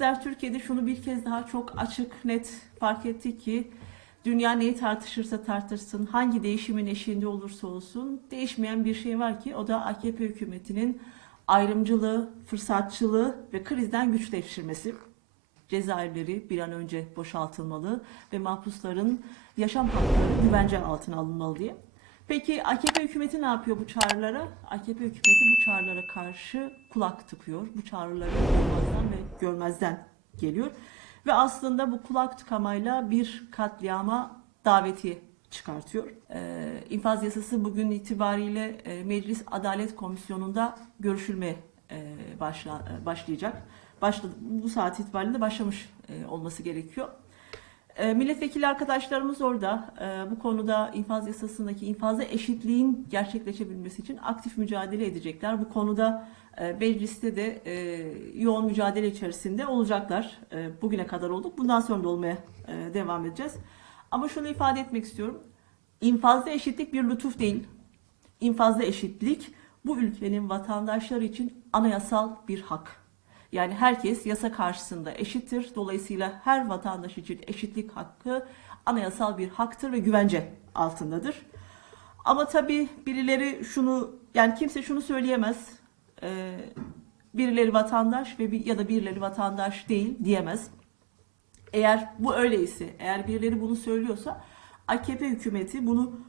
bizler Türkiye'de şunu bir kez daha çok açık net fark ettik ki dünya neyi tartışırsa tartışsın, hangi değişimin eşiğinde olursa olsun değişmeyen bir şey var ki o da AKP hükümetinin ayrımcılığı, fırsatçılığı ve krizden güç devşirmesi. Cezaevleri bir an önce boşaltılmalı ve mahpusların yaşam hakları güvence altına alınmalı diye. Peki AKP hükümeti ne yapıyor bu çağrılara? AKP hükümeti bu çağrılara karşı kulak tıkıyor. Bu çağrıları görmezden ve görmezden geliyor. Ve aslında bu kulak tıkamayla bir katliama daveti çıkartıyor. Ee, infaz yasası bugün itibariyle e, Meclis Adalet Komisyonu'nda görüşülmeye e, başla, e, başlayacak. Başla, bu saat itibariyle başlamış e, olması gerekiyor. E, Milletvekili arkadaşlarımız orada e, bu konuda infaz yasasındaki infazda eşitliğin gerçekleşebilmesi için aktif mücadele edecekler. Bu konuda e, mecliste de e, yoğun mücadele içerisinde olacaklar. E, bugüne kadar olduk. Bundan sonra da olmaya devam edeceğiz. Ama şunu ifade etmek istiyorum. İnfazda eşitlik bir lütuf değil. İnfazda eşitlik bu ülkenin vatandaşları için anayasal bir hak. Yani herkes yasa karşısında eşittir. Dolayısıyla her vatandaş için eşitlik hakkı anayasal bir haktır ve güvence altındadır. Ama tabii birileri şunu yani kimse şunu söyleyemez. Ee, birileri vatandaş ve bir, ya da birileri vatandaş değil diyemez. Eğer bu öyleyse, eğer birileri bunu söylüyorsa AKP hükümeti bunu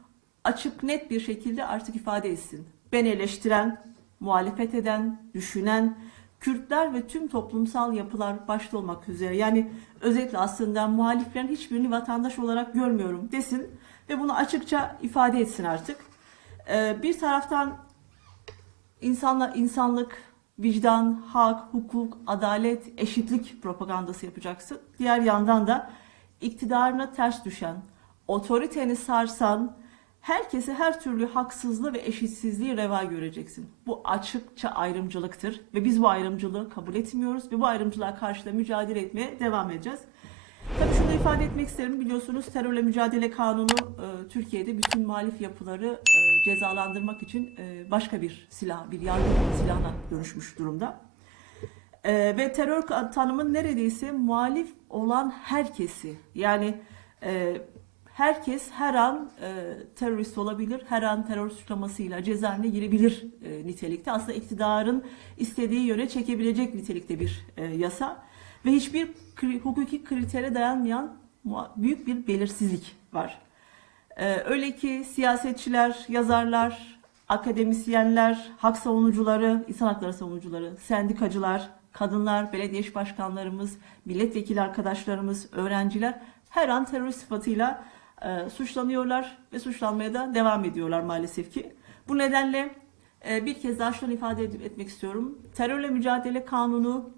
açık net bir şekilde artık ifade etsin. Ben eleştiren, muhalefet eden, düşünen, Kürtler ve tüm toplumsal yapılar başta olmak üzere yani özellikle aslında muhaliflerin hiçbirini vatandaş olarak görmüyorum desin ve bunu açıkça ifade etsin artık. Ee, bir taraftan insanla insanlık, vicdan, hak, hukuk, adalet, eşitlik propagandası yapacaksın. Diğer yandan da iktidarına ters düşen, otoriteni sarsan, herkese her türlü haksızlığı ve eşitsizliği reva göreceksin. Bu açıkça ayrımcılıktır ve biz bu ayrımcılığı kabul etmiyoruz ve bu ayrımcılığa karşı da mücadele etmeye devam edeceğiz. Tabii şunu ifade etmek isterim. Biliyorsunuz terörle mücadele kanunu e, Türkiye'de bütün muhalif yapıları e, cezalandırmak için e, başka bir silah, bir yargı silahına dönüşmüş durumda. E, ve terör tanımı neredeyse muhalif olan herkesi yani e, herkes her an e, terörist olabilir, her an terör suçlamasıyla cezaevine girebilir e, nitelikte. Aslında iktidarın istediği yöne çekebilecek nitelikte bir e, yasa ve hiçbir kri- hukuki kritere dayanmayan büyük bir belirsizlik var. E, öyle ki siyasetçiler, yazarlar, akademisyenler, hak savunucuları, insan hakları savunucuları, sendikacılar, kadınlar, belediye başkanlarımız, milletvekili arkadaşlarımız, öğrenciler her an terörist sıfatıyla e, suçlanıyorlar ve suçlanmaya da devam ediyorlar maalesef ki. Bu nedenle e, bir kez daha şunu ifade ed- etmek istiyorum. Terörle mücadele kanunu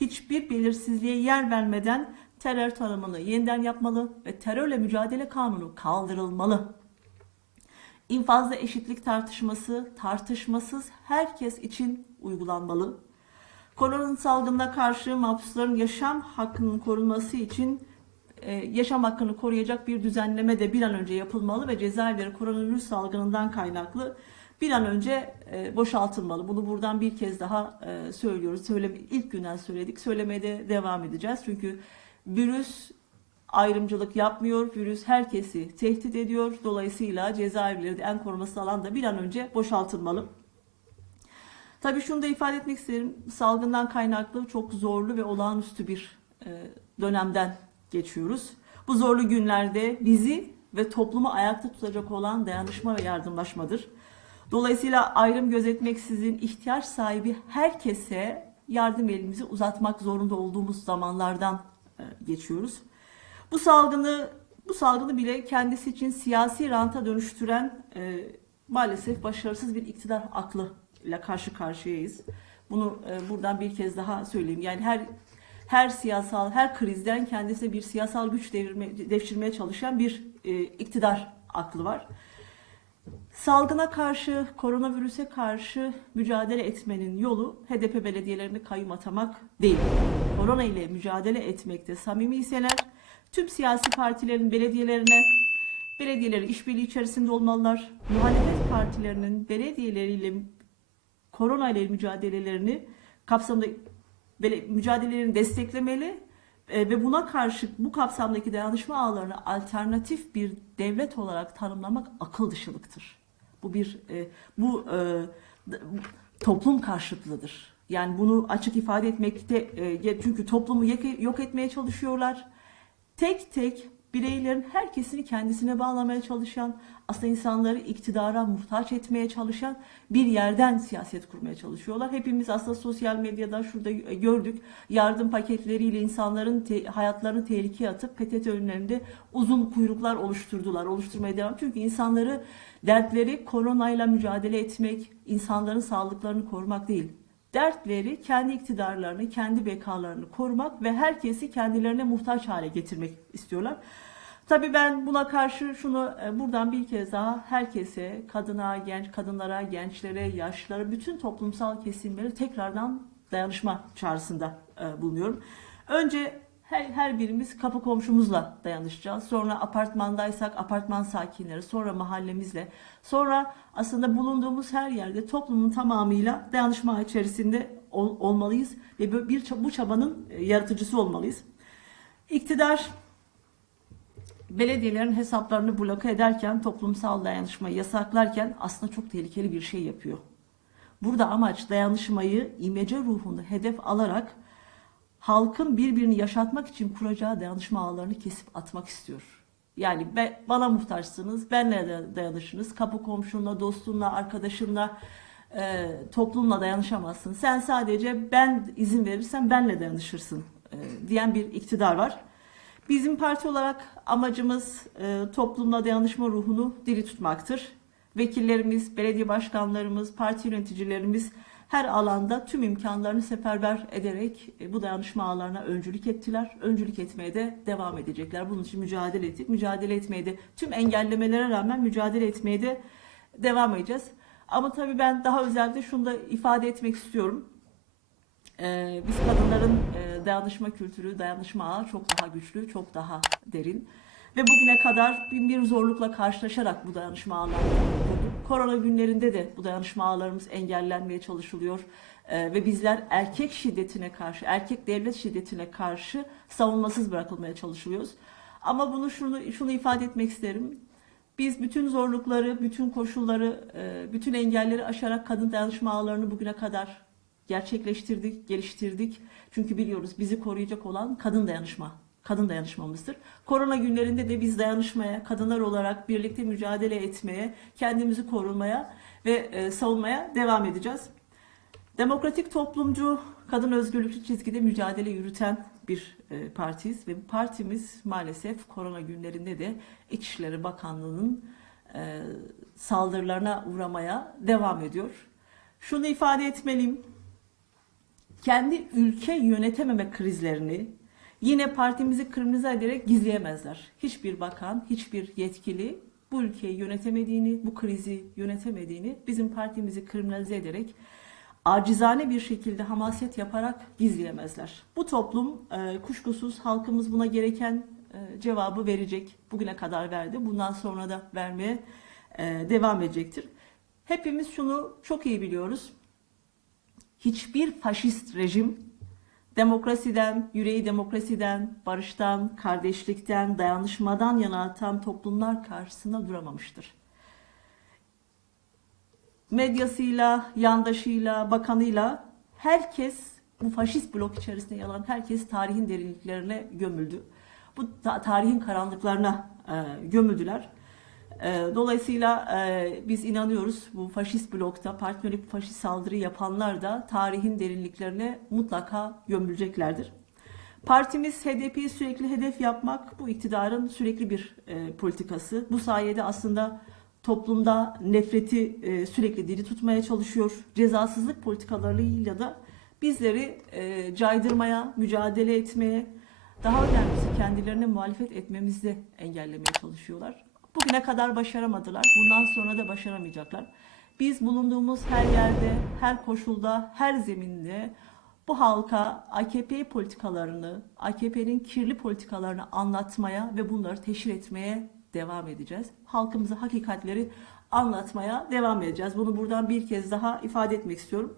hiçbir belirsizliğe yer vermeden terör tanımını yeniden yapmalı ve terörle mücadele kanunu kaldırılmalı. İnfazda eşitlik tartışması tartışmasız herkes için uygulanmalı. Korona salgınına karşı mahpusların yaşam hakkının korunması için yaşam hakkını koruyacak bir düzenleme de bir an önce yapılmalı ve cezaevleri koronavirüs salgınından kaynaklı bir an önce e, boşaltılmalı. Bunu buradan bir kez daha e, söylüyoruz. Söyle, ilk günden söyledik. Söylemeye de devam edeceğiz. Çünkü virüs ayrımcılık yapmıyor. Virüs herkesi tehdit ediyor. Dolayısıyla cezaevleri de en koruması alan da bir an önce boşaltılmalı. Tabii şunu da ifade etmek isterim. Salgından kaynaklı çok zorlu ve olağanüstü bir e, dönemden geçiyoruz. Bu zorlu günlerde bizi ve toplumu ayakta tutacak olan dayanışma ve yardımlaşmadır. Dolayısıyla ayrım gözetmeksizin ihtiyaç sahibi herkese yardım elimizi uzatmak zorunda olduğumuz zamanlardan e, geçiyoruz. Bu salgını bu salgını bile kendisi için siyasi ranta dönüştüren e, maalesef başarısız bir iktidar aklı ile karşı karşıyayız. Bunu e, buradan bir kez daha söyleyeyim. Yani her her siyasal, her krizden kendisine bir siyasal güç devirme, devşirmeye çalışan bir e, iktidar aklı var. Salgına karşı, koronavirüse karşı mücadele etmenin yolu HDP belediyelerine kayyum atamak değil. Korona ile mücadele etmekte samimiyseler tüm siyasi partilerin belediyelerine, belediyeleri işbirliği içerisinde olmalılar. Muhalefet partilerinin belediyeleriyle korona ile mücadelelerini kapsamında böyle mücadelelerini desteklemeli e, ve buna karşı bu kapsamdaki dayanışma ağlarını alternatif bir devlet olarak tanımlamak akıl dışılıktır. Bu bir e, bu e, d- toplum karşıtlığıdır. Yani bunu açık ifade etmekte çünkü toplumu yok etmeye çalışıyorlar. Tek tek bireylerin herkesini kendisine bağlamaya çalışan, aslında insanları iktidara muhtaç etmeye çalışan bir yerden siyaset kurmaya çalışıyorlar. Hepimiz aslında sosyal medyada şurada gördük yardım paketleriyle insanların te- hayatlarını tehlikeye atıp PTT önlerinde uzun kuyruklar oluşturdular, oluşturmaya devam. Çünkü insanları dertleri koronayla mücadele etmek, insanların sağlıklarını korumak değil. Dertleri kendi iktidarlarını, kendi bekalarını korumak ve herkesi kendilerine muhtaç hale getirmek istiyorlar. Tabii ben buna karşı şunu e, buradan bir kez daha herkese, kadına, genç kadınlara, gençlere, yaşlılara, bütün toplumsal kesimleri tekrardan dayanışma çağrısında e, bulunuyorum. Önce her, her birimiz kapı komşumuzla dayanışacağız. Sonra apartmandaysak apartman sakinleri, sonra mahallemizle, sonra aslında bulunduğumuz her yerde toplumun tamamıyla dayanışma içerisinde ol- olmalıyız ve bir bu çabanın e, yaratıcısı olmalıyız. İktidar belediyelerin hesaplarını bloke ederken, toplumsal dayanışmayı yasaklarken aslında çok tehlikeli bir şey yapıyor. Burada amaç dayanışmayı imece ruhunu hedef alarak halkın birbirini yaşatmak için kuracağı dayanışma ağlarını kesip atmak istiyor. Yani be- bana muhtaçsınız, benle dayanışınız, kapı komşunla, dostunla, arkadaşınla, e, toplumla dayanışamazsın. Sen sadece ben izin verirsem benle dayanışırsın e, diyen bir iktidar var. Bizim parti olarak amacımız e, toplumla dayanışma ruhunu diri tutmaktır. Vekillerimiz, belediye başkanlarımız, parti yöneticilerimiz her alanda tüm imkanlarını seferber ederek e, bu dayanışma ağlarına öncülük ettiler. Öncülük etmeye de devam edecekler. Bunun için mücadele ettik. Mücadele etmeye de tüm engellemelere rağmen mücadele etmeye de devam edeceğiz. Ama tabii ben daha özelde şunu da ifade etmek istiyorum. Ee, biz kadınların e, dayanışma kültürü, dayanışma ağı çok daha güçlü, çok daha derin. Ve bugüne kadar bin bir zorlukla karşılaşarak bu dayanışma ağlarını kurduk. Korona günlerinde de bu dayanışma ağlarımız engellenmeye çalışılıyor. Ee, ve bizler erkek şiddetine karşı, erkek devlet şiddetine karşı savunmasız bırakılmaya çalışılıyoruz. Ama bunu şunu, şunu ifade etmek isterim. Biz bütün zorlukları, bütün koşulları, e, bütün engelleri aşarak kadın dayanışma ağlarını bugüne kadar gerçekleştirdik, geliştirdik. Çünkü biliyoruz bizi koruyacak olan kadın dayanışma, kadın dayanışmamızdır. Korona günlerinde de biz dayanışmaya, kadınlar olarak birlikte mücadele etmeye, kendimizi korumaya ve e, savunmaya devam edeceğiz. Demokratik toplumcu, kadın özgürlükçü çizgide mücadele yürüten bir e, partiyiz ve partimiz maalesef korona günlerinde de İçişleri Bakanlığı'nın e, saldırılarına uğramaya devam ediyor. Şunu ifade etmeliyim. Kendi ülke yönetememe krizlerini yine partimizi kriminalize ederek gizleyemezler. Hiçbir bakan, hiçbir yetkili bu ülkeyi yönetemediğini, bu krizi yönetemediğini bizim partimizi kriminalize ederek acizane bir şekilde hamaset yaparak gizleyemezler. Bu toplum e, kuşkusuz halkımız buna gereken e, cevabı verecek. Bugüne kadar verdi. Bundan sonra da vermeye e, devam edecektir. Hepimiz şunu çok iyi biliyoruz. Hiçbir faşist rejim demokrasiden, yüreği demokrasiden, barıştan, kardeşlikten, dayanışmadan yana atan toplumlar karşısında duramamıştır. Medyasıyla, yandaşıyla, bakanıyla herkes bu faşist blok içerisinde yalan herkes tarihin derinliklerine gömüldü. Bu ta- tarihin karanlıklarına e, gömüldüler. E, dolayısıyla e, biz inanıyoruz bu faşist blokta partnerik faşist saldırı yapanlar da tarihin derinliklerine mutlaka gömüleceklerdir. Partimiz HDP'yi sürekli hedef yapmak bu iktidarın sürekli bir e, politikası. Bu sayede aslında toplumda nefreti e, sürekli diri tutmaya çalışıyor. Cezasızlık politikalarıyla da bizleri caydırmaya, mücadele etmeye, daha önemlisi kendilerine muhalefet etmemizi engellemeye çalışıyorlar. Bugüne kadar başaramadılar. Bundan sonra da başaramayacaklar. Biz bulunduğumuz her yerde, her koşulda, her zeminde bu halka AKP politikalarını, AKP'nin kirli politikalarını anlatmaya ve bunları teşhir etmeye devam edeceğiz. Halkımıza hakikatleri anlatmaya devam edeceğiz. Bunu buradan bir kez daha ifade etmek istiyorum.